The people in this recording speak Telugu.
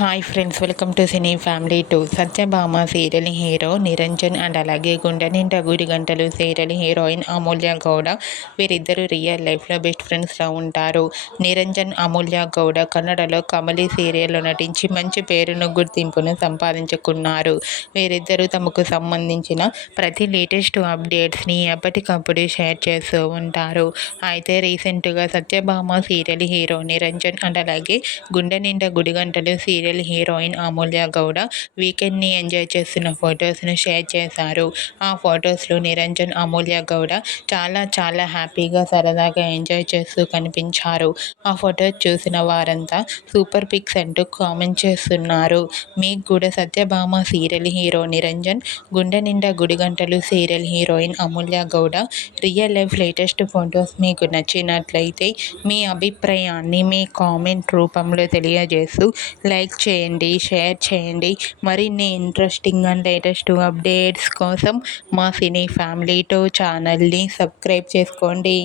Hi friends, welcome to cine family two. Satyabhama serial hero Niranjan and అలాగే గుండె నిండా గుడి గంటలు సీరియల్ హీరోయిన్ అమూల్య గౌడ, వీరిద్దరూ రియల్ లైఫ్లో బెస్ట్ ఫ్రెండ్స్లో ఉంటారు. నిరంజన్, అమూల్య గౌడ కన్నడలో కమలి సీరియల్లో నటించి మంచి పేరును, గుర్తింపును సంపాదించుకున్నారు. వీరిద్దరూ తమకు సంబంధించిన ప్రతి లేటెస్ట్ అప్డేట్స్ని ఎప్పటికప్పుడు షేర్ చేస్తూ ఉంటారు. అయితే రీసెంట్గా Satyabhama serial hero Niranjan and అలాగే గుండె నిండా గుడి గంటలు serial heroine Amulya Gowda వీకెండ్ని enjoy చేస్తున్న ఫొటోస్ను షేర్ చేశారు. ఆ ఫొటోస్లో నిరంజన్, అమూల్య గౌడ చాలా హ్యాపీగా సరదాగా ఎంజాయ్ చేస్తూ కనిపించారు. ఆ ఫొటోస్ చూసిన వారంతా సూపర్ పిక్స్ అంటూ కామెంట్ చేస్తున్నారు. మీకు కూడా సత్యభామ సీరియల్ హీరో నిరంజన్, గుండె నిండా గుడి గంటలు serial heroine Amulya Gowda real life latest photos మీకు నచ్చినట్లయితే మీ అభిప్రాయాన్ని మీ కామెంట్ రూపంలో తెలియజేస్తూ లైక్ చేయండి, షేర్ చేయండి. మరిన్ని ఇంట్రెస్టింగ్ అండ్ లేటెస్ట్ అప్డేట్స్ కోసం మా సినీ ఫ్యామిలీ టూ ఛానల్ని సబ్స్క్రైబ్ చేసుకోండి.